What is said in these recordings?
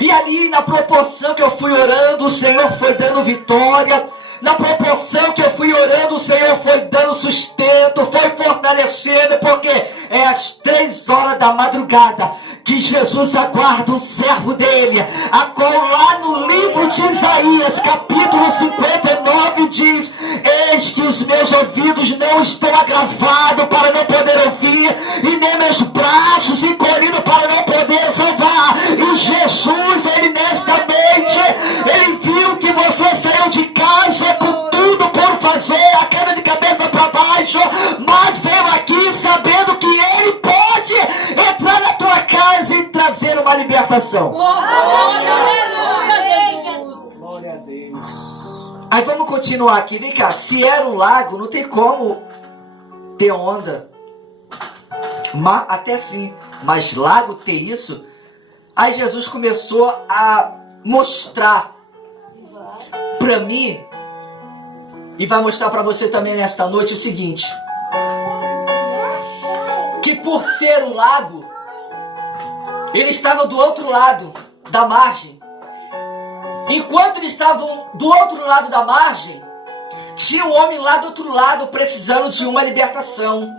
E ali, na proporção que eu fui orando, o Senhor foi dando vitória. Na proporção que eu fui orando, o Senhor foi dando sustento, foi fortalecendo, porque é às 3 horas da madrugada que Jesus aguarda o servo dele. Lá no livro de Isaías, capítulo 59, diz: eis que os meus ouvidos não estão agravados para não poder ouvir, e nem meus braços encolhidos para não poder salvar. E Jesus, ele nesta noite, ele viu que você saiu de casa com tudo por fazer, a queda de cabeça para baixo, mas veio aqui sabendo que ele pode entrar na tua casa e trazer uma libertação. Glória a Deus. Aí vamos continuar aqui. Vem cá, se era um lago, não tem como ter onda. Até sim, mas lago ter isso. Aí Jesus começou a mostrar para mim, e vai mostrar para você também nesta noite, o seguinte: que por ser um lago, ele estava do outro lado da margem. Enquanto eles estavam do outro lado da margem, tinha um homem lá do outro lado precisando de uma libertação.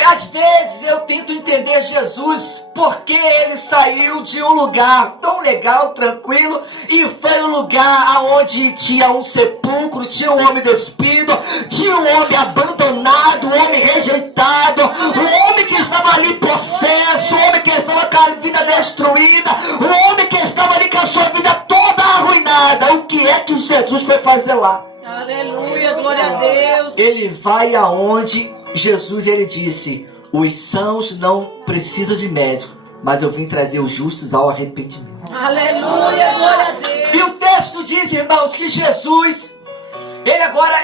E às vezes eu tento entender Jesus, porque ele saiu de um lugar tão legal, tranquilo, e foi um lugar onde tinha um sepulcro, tinha um homem despido, tinha um homem abandonado, um homem rejeitado, um homem que estava ali possesso, um homem que estava com a vida destruída, um homem que estava ali com a sua vida toda arruinada. O que é que Jesus foi fazer lá? Aleluia, glória a Deus. Ele vai aonde Jesus, ele disse: os sãos não precisam de médico, mas eu vim trazer os justos ao arrependimento. Aleluia, glória a Deus. E o texto diz, irmãos, que Jesus, ele agora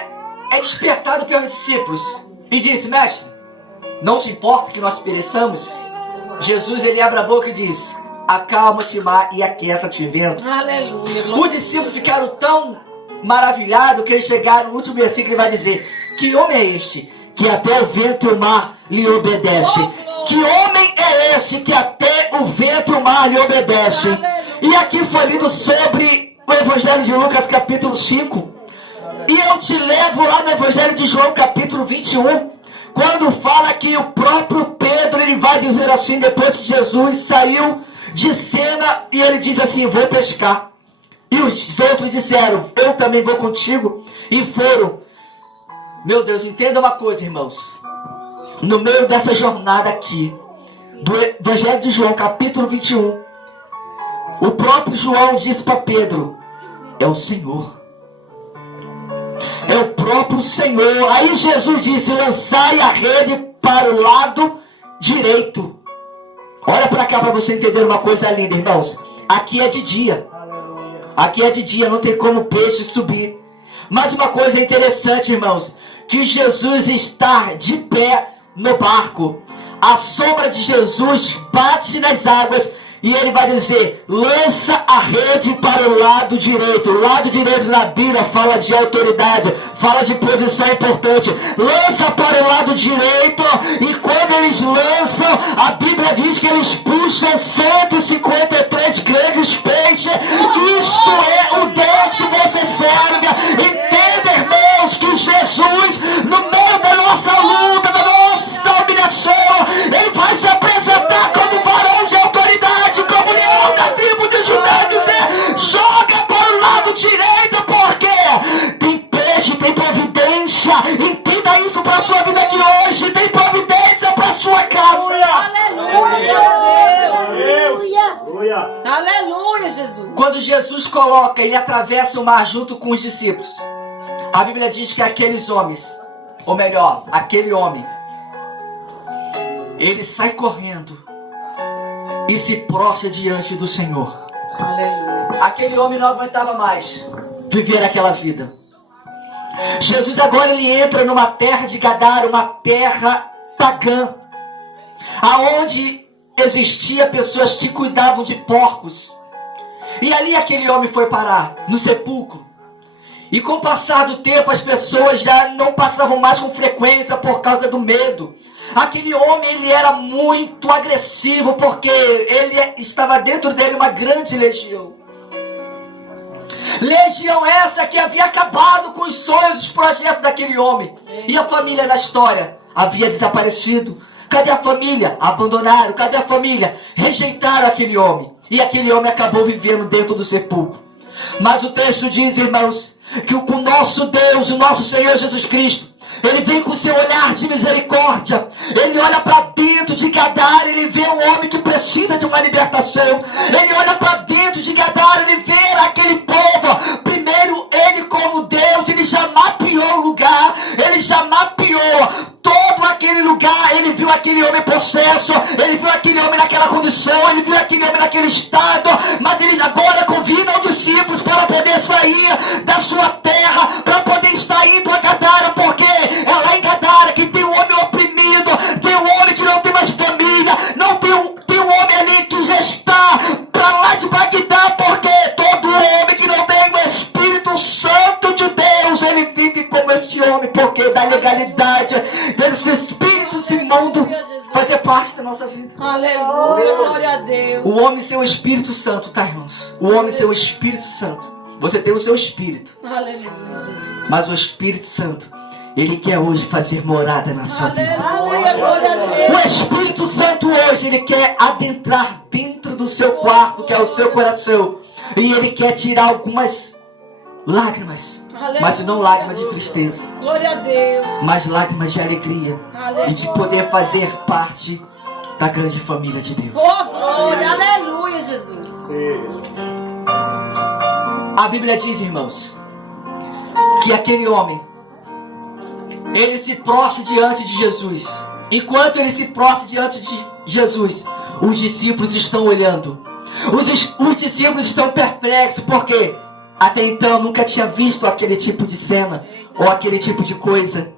é despertado pelos discípulos e diz: mestre, não te importa que nós pereçamos? Jesus, ele abre a boca e diz: acalma-te, mar, e aquieta-te, vento. Aleluia. Os discípulos ficaram tão maravilhados que eles chegaram no último versículo e vai dizer: que homem é este que até o vento e o mar lhe obedecem? Que homem é esse que até o vento e o mar lhe obedecem? E aqui foi lido sobre o Evangelho de Lucas capítulo 5. E eu te levo lá no Evangelho de João capítulo 21, quando fala que o próprio Pedro, ele vai dizer assim, depois que Jesus saiu de cena, e ele diz assim: vou pescar. E os outros disseram: eu também vou contigo. E foram. Meu Deus, entenda uma coisa, irmãos. No meio dessa jornada aqui, do Evangelho de João, capítulo 21, o próprio João disse para Pedro: é o Senhor. É o próprio Senhor. Aí Jesus disse: lançai a rede para o lado direito. Olha para cá para você entender uma coisa linda, irmãos. Aqui é de dia. Aqui é de dia, não tem como o peixe subir. Mas uma coisa interessante, irmãos, que Jesus está de pé no barco. A sombra de Jesus bate nas águas e ele vai dizer: lança a rede para o lado direito. O lado direito na Bíblia fala de autoridade, fala de posição importante. Lança para o lado direito, e quando eles lançam, a Bíblia diz que eles puxam 153 grandes peixes. Isto é o Deus que você serve. Entenda, irmãos, que Jesus, no meio da nossa luta, da nossa humilhação, ele vai se apresentar como varão de autoridade, como leão da tribo de Judá, dizer: joga para o lado direito, porque tem peixe, tem providência. Entenda isso para a sua vida aqui hoje. Tem providência para a sua casa. Aleluia, Aleluia. aleluia, Jesus. Quando Jesus coloca, ele atravessa o mar junto com os discípulos, a Bíblia diz que aqueles homens, ou melhor, aquele homem, ele sai correndo e se prostra diante do Senhor. Aleluia. Aquele homem não aguentava mais viver aquela vida. Jesus agora ele entra numa terra de Gadara, uma terra pagã, aonde existia pessoas que cuidavam de porcos. E ali aquele homem foi parar, no sepulcro. E com o passar do tempo, as pessoas já não passavam mais com frequência por causa do medo. Aquele homem, ele era muito agressivo, porque ele estava dentro dele uma grande legião. Legião essa que havia acabado com os sonhos e os projetos daquele homem. E a família na história havia desaparecido. Cadê a família? Abandonaram. Cadê a família? Rejeitaram aquele homem. E aquele homem acabou vivendo dentro do sepulcro. Mas o texto diz, irmãos, que o nosso Deus, o nosso Senhor Jesus Cristo, Ele vem com seu olhar de misericórdia. Ele olha para dentro de Gadara, ele vê um homem que precisa de uma libertação. Ele olha para dentro de Gadara, ele vê aquele povo. Primeiro, ele como Deus, ele já mapeou o lugar. Ele já mapeou todo aquele lugar. Ele viu aquele homem possesso. Ele viu aquele homem naquela condição. Ele viu aquele homem naquele estado. Mas ele agora convida os discípulos para poder sair da sua terra, para poder estar indo a Gadara, porque é lá em Gadara que tem um homem oprimido, tem um homem que não tem mais família, não tem um homem ali que já está para lá de Bagdá, porque todo homem que não tem o Espírito Santo de Deus, ele vive como este homem, porque da legalidade desse Espírito imundo fazer parte da nossa vida. Aleluia, glória a Deus. O homem sem o Espírito Santo, tá, irmãos? O homem sem o Espírito Santo. Você tem o seu Espírito. Aleluia, Jesus. Mas o Espírito Santo, Ele quer hoje fazer morada na sua vida. Aleluia, glória a Deus. O Espírito Santo hoje, Ele quer adentrar dentro do seu quarto, que é o seu coração. E Ele quer tirar algumas lágrimas. Mas não lágrimas de tristeza. Glória a Deus. Mas lágrimas de alegria. E de poder fazer parte da grande família de Deus. Oh, glória, aleluia, Jesus. A Bíblia diz, irmãos, que aquele homem, ele se prostra diante de Jesus. Enquanto ele se prostra diante de Jesus, os discípulos estão olhando. Os discípulos estão perplexos, porque até então nunca tinha visto aquele tipo de cena, ou aquele tipo de coisa.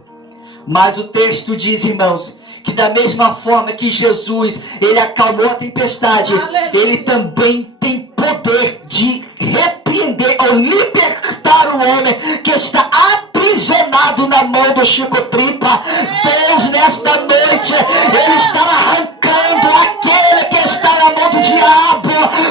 Mas o texto diz, irmãos, que da mesma forma que Jesus, ele acalmou a tempestade, ele também tem poder de repreender ou libertar o homem que está aprisionado na mão do Chico Tripa. Deus, nesta noite, Ele está arrancando aquele que está na mão do diabo,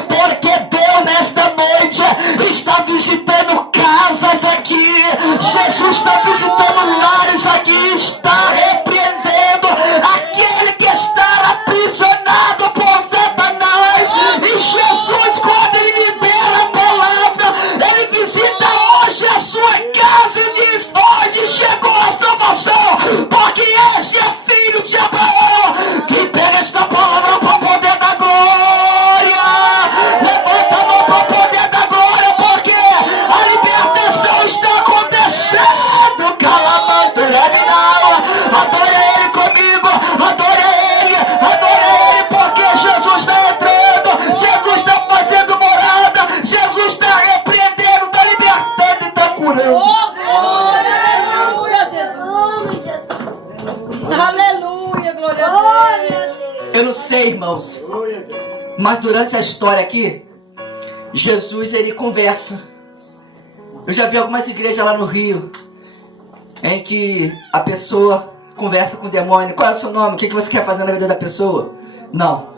porque Deus, nesta noite, está visitando casas aqui. Jesus está visitando lares aqui, está repreendendo aquele que está aprisionado por Satanás. E Jesus, quando Ele libera a palavra, Ele visita hoje a sua casa e diz: hoje chegou a salvação, porque este é filho de Abraão. Que pega esta palavra para o poder da glória. Levanta a mão para o poder da glória, porque a libertação está acontecendo. Calamantura de Naua. Adore Ele comigo, adore Ele, porque Jesus está entrando, Jesus está fazendo morada, Jesus está repreendendo, está libertando e está curando. Oh, glória, aleluia, Jesus. Aleluia, glória a Deus. Eu não sei, irmãos, mas durante a história aqui, Jesus, ele conversa. Eu já vi algumas igrejas lá no Rio, em que a pessoa conversa com o demônio. Qual é o seu nome? O que você quer fazer na vida da pessoa? Não.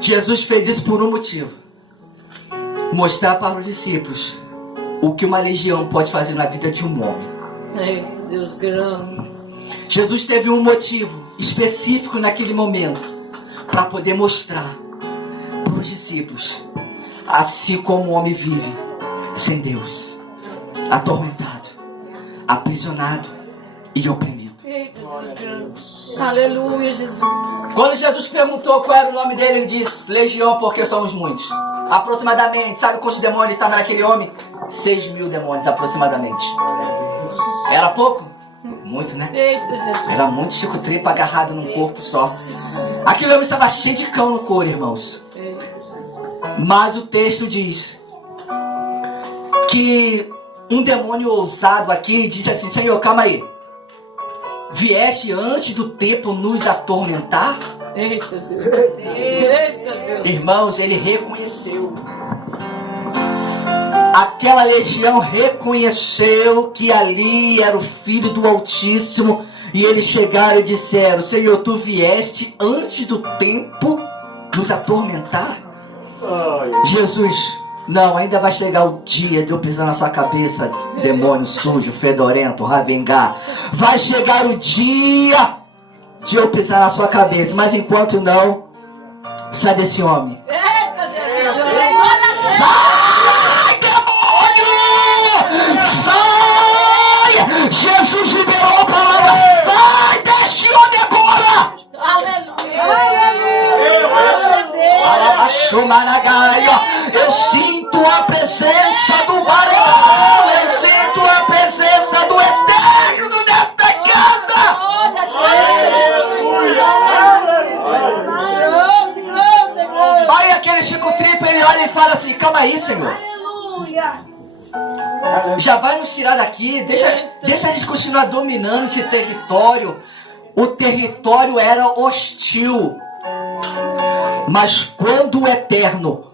Jesus fez isso por um motivo: mostrar para os discípulos o que uma legião pode fazer na vida de um homem. Ai, Deus grande. Jesus teve um motivo específico naquele momento para poder mostrar para os discípulos assim como o homem vive sem Deus, atormentado, aprisionado e oprimido. Eita, Deus grande. Aleluia, Jesus. Quando Jesus perguntou qual era o nome dele, ele disse: Legião, porque somos muitos. Aproximadamente, sabe quantos demônios estavam naquele homem? 6.000 demônios aproximadamente. Era pouco? Muito, né? Eita, Jesus. Era muito Chico Tripa agarrado num corpo só. Aquele homem estava cheio de cão no couro, irmãos. Mas o texto diz que um demônio ousado aqui disse assim: Senhor, calma aí. Vieste antes do tempo nos atormentar? Eita, Deus. Eita, Deus. Irmãos, ele reconheceu. Aquela legião reconheceu que ali era o Filho do Altíssimo. E eles chegaram e disseram: Senhor, tu vieste antes do tempo nos atormentar? Jesus, Não, ainda vai chegar o dia de eu pisar na sua cabeça, demônio sujo, fedorento, Ravengá. Vai chegar o dia de eu pisar na sua cabeça, mas enquanto não, sai desse homem. Eita, Jesus! Sai, demônio! Sai! Jesus liberou a palavra. Sai deste homem agora! Aleluia! Glória a Deus! Eu sinto a presença do varão. Eu sinto a presença do eterno nesta casa. Aí aquele Chico Tripa, ele olha e fala assim: calma aí, Senhor. Já vai nos tirar daqui. Deixa a gente continuar dominando esse território. O território era hostil. Mas quando o eterno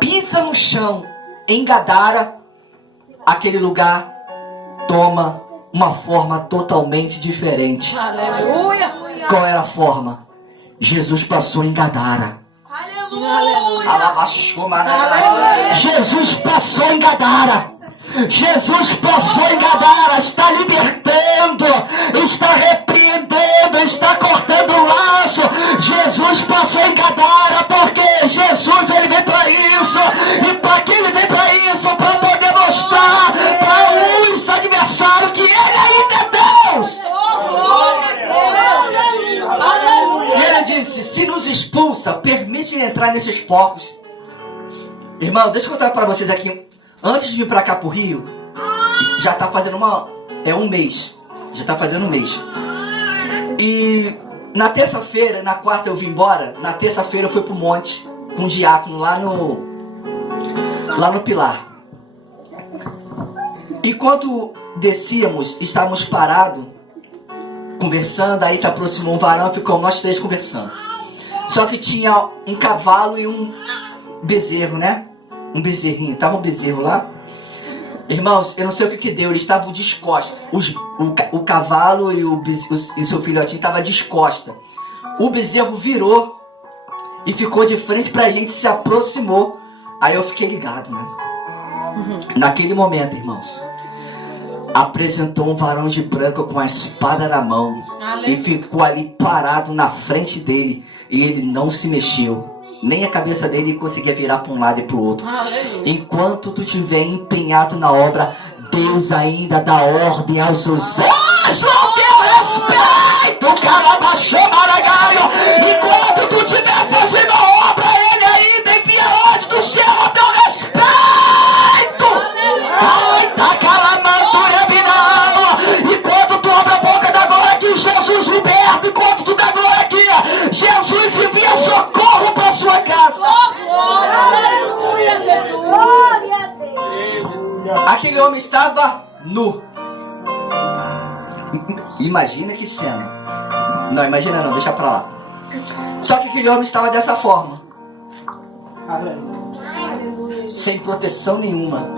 pisa no chão em Gadara, aquele lugar toma uma forma totalmente diferente. Aleluia! Qual era a forma? Jesus passou em Gadara. Aleluia! Jesus passou em Gadara. Jesus passou em Gadara, está libertando, está repreendendo, está cortando o laço. Jesus passou em Gadara, porque Jesus, ele vem para isso. E para que ele vem para isso? Para poder mostrar para os adversários que ele ainda é Deus. E ele disse: se nos expulsa, permite entrar nesses porcos. Irmão, deixa eu contar para vocês aqui. Antes de vir pra cá pro Rio, já tá fazendo um mês. Já tá fazendo um mês. E na terça-feira, na quarta eu vim embora. Na terça-feira eu fui pro monte com um diácono lá no Pilar. E quando descíamos, estávamos parados, conversando. Aí se aproximou um varão e ficou nós três conversando. Só que tinha um cavalo e um bezerro, né? Um bezerrinho, tava um bezerro lá. Irmãos, eu não sei o que deu, eles estavam descosta. O cavalo e seu filhotinho estavam descosta. O bezerro virou e ficou de frente pra gente, se aproximou. Aí eu fiquei ligado, né? Naquele momento, irmãos, apresentou um varão de branco com a espada na mão. E ficou ali parado na frente dele. E ele não se mexeu. Nem a cabeça dele conseguia virar para um lado e para o outro. Aleluia. Enquanto tu estiver empenhado na obra, Deus ainda dá ordem aos seus anjos ao teu respeito. Calabaxamaragaio. Enquanto tu estiver fazendo a obra, ele ainda envia ordem do céu ao teu respeito. Ai, tá calamantura binal. Enquanto tu abre a boca da glória aqui, Jesus liberta. Enquanto tu dá glória aqui, Jesus envia socorro para sua casa. Aleluia, Jesus! Aquele homem estava nu. Imagina que cena. Não, imagina não, deixa pra lá. Só que aquele homem estava dessa forma. Sem proteção nenhuma.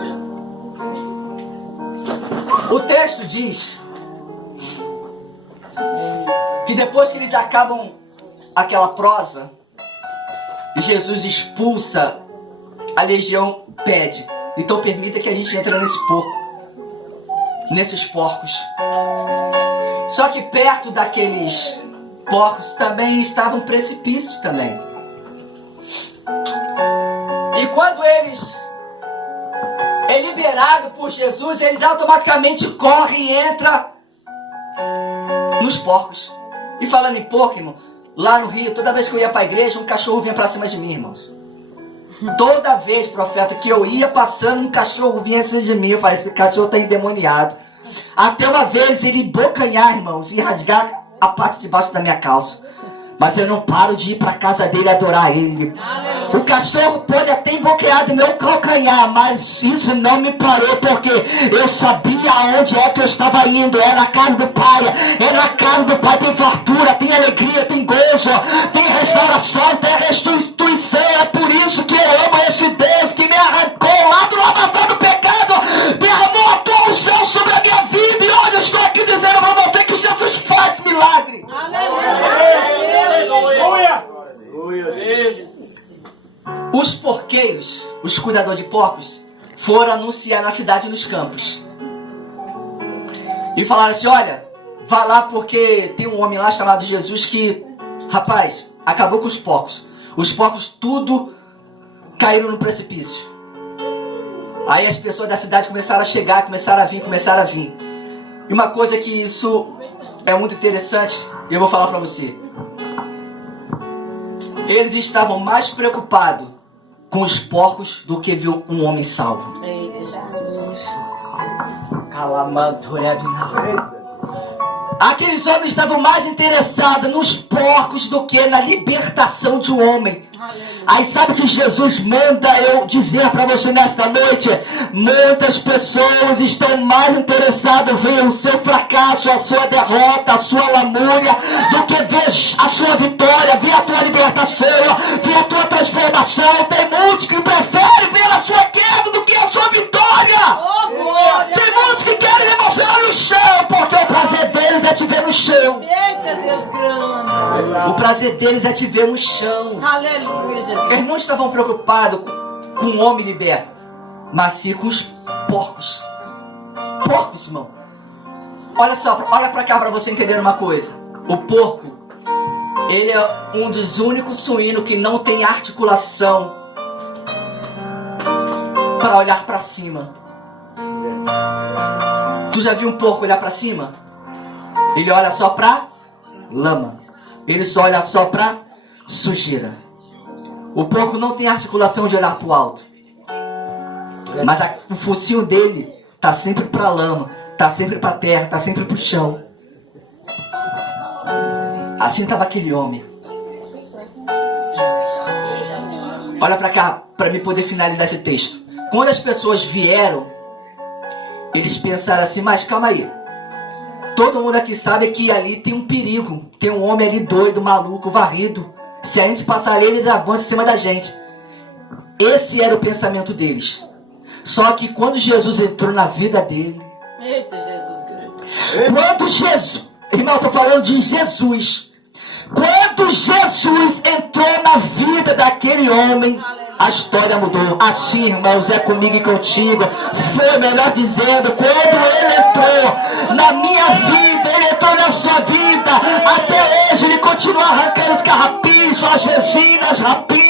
O texto diz que depois que eles acabam aquela prosa, Jesus expulsa, a legião pede: então permita que a gente entre nesses porcos. Só que perto daqueles porcos também estavam precipícios também. E quando eles é liberado por Jesus, eles automaticamente correm e entram nos porcos. E falando em porco, irmão, lá no Rio, toda vez que eu ia para a igreja, um cachorro vinha para cima de mim, irmãos. Toda vez, profeta, que eu ia passando, um cachorro vinha em cima de mim. Eu falei: esse cachorro está endemoniado. Até uma vez ele bocanhar, irmãos, e rasgar a parte de baixo da minha calça. Mas eu não paro de ir para casa dele adorar ele. O cachorro pode até emboquear meu calcanhar, mas isso não me parou, porque eu sabia aonde é que eu estava indo. É na casa do Pai. É na casa do Pai. Tem fartura, tem alegria, tem gozo, tem restauração, tem restituição. É por isso que eu amo esse Deus que me arrancou lá do lavação do pecado, derramou a tua unção sobre a minha vida. E olha, eu estou aqui dizendo para você que Jesus faz milagre. Os porqueiros, os cuidadores cuidador de porcos foram anunciar na cidade e nos campos. E falaram assim, olha, vá lá porque tem um homem lá chamado Jesus que, rapaz, acabou com os porcos. Os porcos tudo caíram no precipício. Aí as pessoas da cidade começaram a chegar, começaram a vir. E uma coisa que isso é muito interessante, eu vou falar para você. Eles estavam mais preocupados com os porcos do que viu um homem salvo. Eita, Jesus. Aqueles homens estavam mais interessados nos porcos do que na libertação de um homem. Aí sabe que Jesus manda eu dizer para você nesta noite? Muitas pessoas estão mais interessadas em ver o seu fracasso, a sua derrota, a sua lamúria, do que ver a sua vitória, ver a tua libertação, ver a tua transformação. Tem muitos que preferem ver a sua queda do que a sua vitória. Oh, glória. Tem muitos que querem me mostrar no chão, porque o prazer deles é te ver no chão. Eita, Deus grande. O prazer deles é te ver no chão. Aleluia, Jesus. Eles não estavam preocupados com um homem liberto, mas sim com os porcos. Porcos, irmão. Olha só, olha pra cá pra você entender uma coisa. O porco, ele é um dos únicos suínos que não tem articulação para olhar pra cima. Tu já viu um porco olhar pra cima? Ele olha só pra lama. Ele só olha só pra sujeira. O porco não tem articulação de olhar para o alto. Mas o focinho dele está sempre para a lama, está sempre para a terra, está sempre para o chão. Assim estava aquele homem. Olha para cá, para me poder finalizar esse texto. Quando as pessoas vieram, eles pensaram assim, mas calma aí. Todo mundo aqui sabe que ali tem um perigo. Tem um homem ali doido, maluco, varrido. Se a gente passar ali, ele avança em cima da gente. Esse era o pensamento deles. Só que quando Jesus entrou na vida dele... Eita, Jesus. Quando Jesus... Irmão, eu estou falando de Jesus. Quando Jesus entrou na vida daquele homem, a história mudou. Assim, irmãos, é comigo e contigo. Foi melhor dizendo, quando ele entrou na minha vida, ele entrou na sua vida. Até hoje ele continua arrancando os carrapichos, as resinas, as rapinas.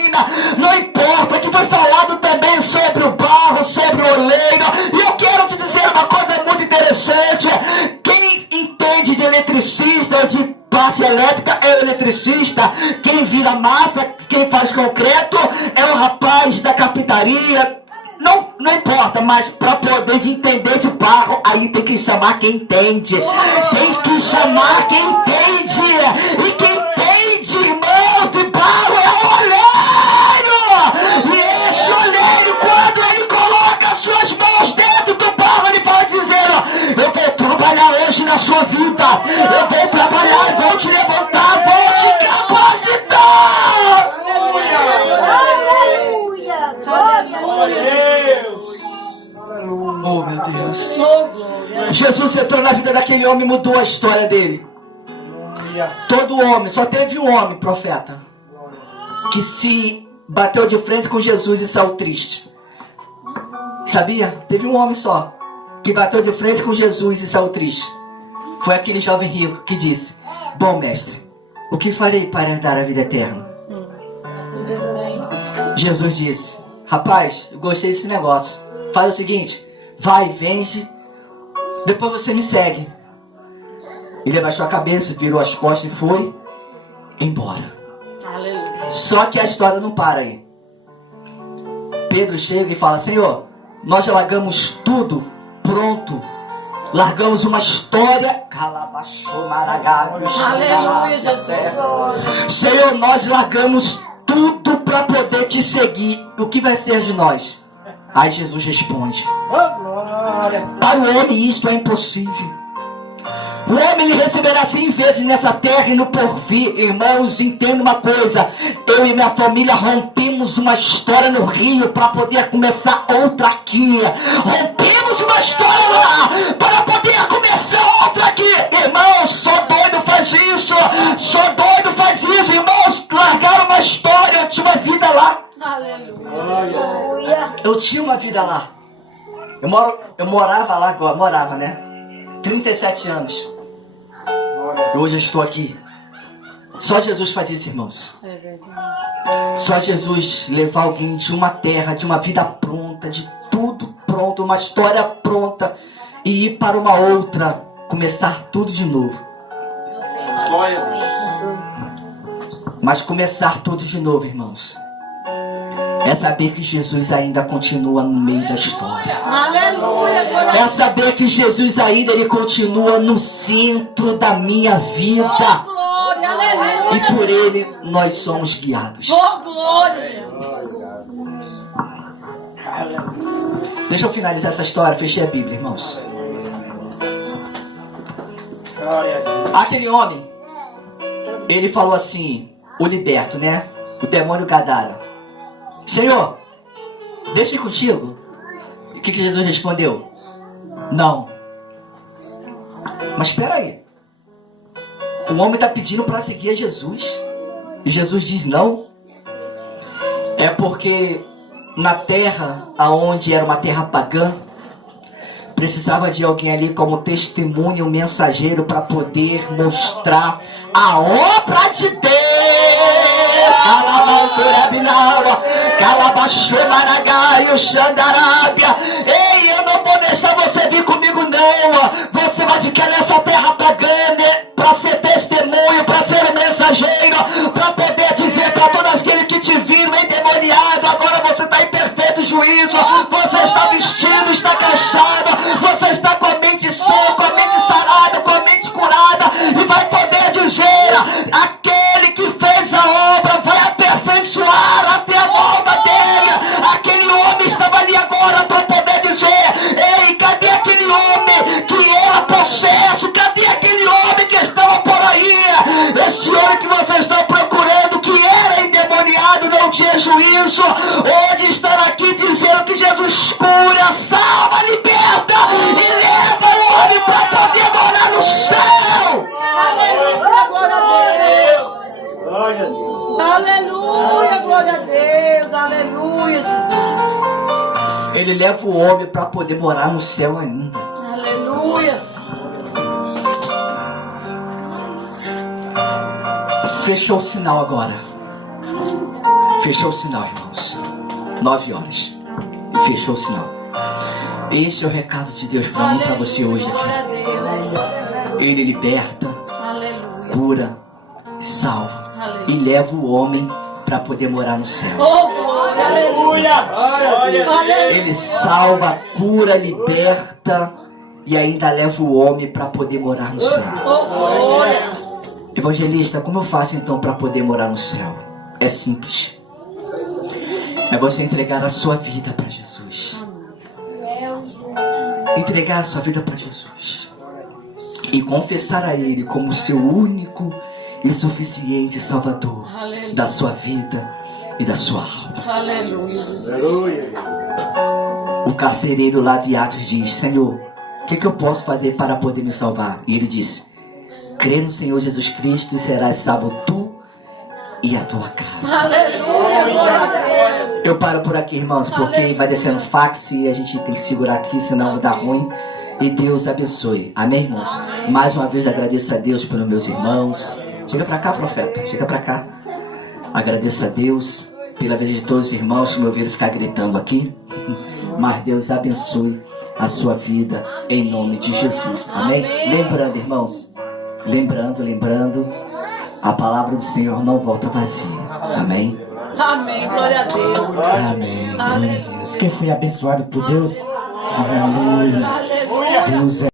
Não importa, que foi falado também sobre o barro, sobre o oleiro. E eu quero te dizer uma coisa muito interessante. Quem entende de eletricista ou de parte elétrica é o eletricista. Quem vira massa, quem faz concreto é o rapaz da carpintaria. Não importa, mas para poder entender de barro, aí tem que chamar quem entende. Tem que chamar quem entende. E quem entende, irmão, de barro é o oleiro. E esse oleiro, quando ele coloca as suas mãos dentro do barro, ele pode dizer, ó, eu vou trabalhar hoje na sua vida. Eu vou trabalhar, vou te levantar, vou te capacitar. Oh, meu Deus. Jesus entrou na vida daquele homem e mudou a história dele. Todo homem, só teve um homem, profeta, que se bateu de frente com Jesus e saiu triste. Sabia? Teve um homem só que bateu de frente com Jesus e saiu triste. Foi aquele jovem rico que disse, bom mestre, o que farei para herdar a vida eterna? Jesus disse, rapaz, eu gostei desse negócio. Faz o seguinte, vai, vende, depois você me segue. Ele abaixou a cabeça, virou as costas e foi embora. Aleluia. Só que a história não para aí. Pedro chega e fala, Senhor, nós já largamos tudo, pronto. Largamos uma história. Aleluia, Jesus. Senhor, nós largamos tudo para poder te seguir. O que vai ser de nós? Aí Jesus responde, para o homem isto é impossível. O homem lhe receberá 100 vezes nessa terra e no porvir. Irmãos, entenda uma coisa. Eu e minha família rompemos uma história no Rio para poder começar outra aqui. Rompemos uma história lá para poder começar outra aqui. Irmãos, só doido faz isso. Só doido faz isso, irmãos. Largaram uma história, tinha uma vida lá. tá? Aleluia. Eu tinha uma vida lá. Eu morava lá agora, morava, né? 37 anos. E hoje eu estou aqui. Só Jesus faz isso, irmãos. É verdade. Só Jesus levar alguém de uma terra, de uma vida pronta, de tudo pronto, uma história pronta, e ir para uma outra, começar tudo de novo. Mas começar tudo de novo, irmãos, é saber que Jesus ainda continua no meio da história. Aleluia. É saber que Jesus ainda, ele continua no centro da minha vida. Glória. Aleluia. E por ele nós somos guiados. Oh, glória. Deixa eu finalizar essa história. Fechei a Bíblia, irmãos. Aquele homem, ele falou assim, o liberto, né? O demônio Gadara: Senhor, deixa eu ir contigo. E o que Jesus respondeu? Não. Mas espera aí. O homem está pedindo para seguir a Jesus. E Jesus diz não. É porque na terra, aonde era uma terra pagã, precisava de alguém ali como testemunho, mensageiro, para poder mostrar a obra de Deus. Ei, eu não vou deixar você vir comigo não. Você vai ficar nessa terra pagã para ser testemunho, para ser mensageiro, para poder dizer para todos aqueles que te viram endemoniado: agora você está em perfeito juízo, você está vestido, está caixado, você está com a mente sã, com a mente sarada, com a mente curada, e vai poder dizer: aquele que fez a obra vai aperfeiçoar até a volta dele. Aquele homem estava ali agora para poder dizer: ei, cadê aquele homem que era possesso? Cadê aquele homem que estava por aí? Esse homem que vocês estão procurando, que era endemoniado, não tinha juízo, hoje está aqui dizendo que Jesus cura, salva, liberta e leva o homem para poder morar no céu. Aleluia, glória a Deus. Aleluia, glória a Deus. Aleluia, Jesus. Ele leva o homem para poder morar no céu ainda. Aleluia. Fechou o sinal agora. Fechou o sinal, irmãos. 9 horas. E fechou o sinal. Este é o recado de Deus para mim e para você hoje Glória a aqui. Deus. Ele liberta, Aleluia. cura, salva e Aleluia. leva o homem para poder morar no céu. Oh, glória. Aleluia. Aleluia. Ele salva, cura, liberta e ainda leva o homem para poder morar no céu. Oh, glória. Evangelista, como eu faço então para poder morar no céu? É simples. É você entregar a sua vida para Jesus. Entregar a sua vida para Jesus. E confessar a Ele como seu único e suficiente Salvador da sua vida e da sua alma. Aleluia. O carcereiro lá de Atos diz: Senhor, o que eu posso fazer para poder me salvar? E ele disse: crê no Senhor Jesus Cristo e serás salvo tu e a tua casa. Aleluia, glória a Deus. Eu paro por aqui, irmãos, porque vai descendo fax e a gente tem que segurar aqui, senão vai dar ruim. E Deus abençoe. Amém, irmãos? Mais uma vez agradeço a Deus pelos meus irmãos. Chega pra cá, profeta. Chega pra cá. Agradeço a Deus pela vida de todos os irmãos que me ouviram ficar gritando aqui. Mas Deus abençoe a sua vida em nome de Jesus. Amém? Lembrando, irmãos. Lembrando. A palavra do Senhor não volta vazia. Amém? Amém, glória a Deus. Amém. Glória a Deus. Quem foi abençoado por Deus? Aleluia. Aleluia. Deus é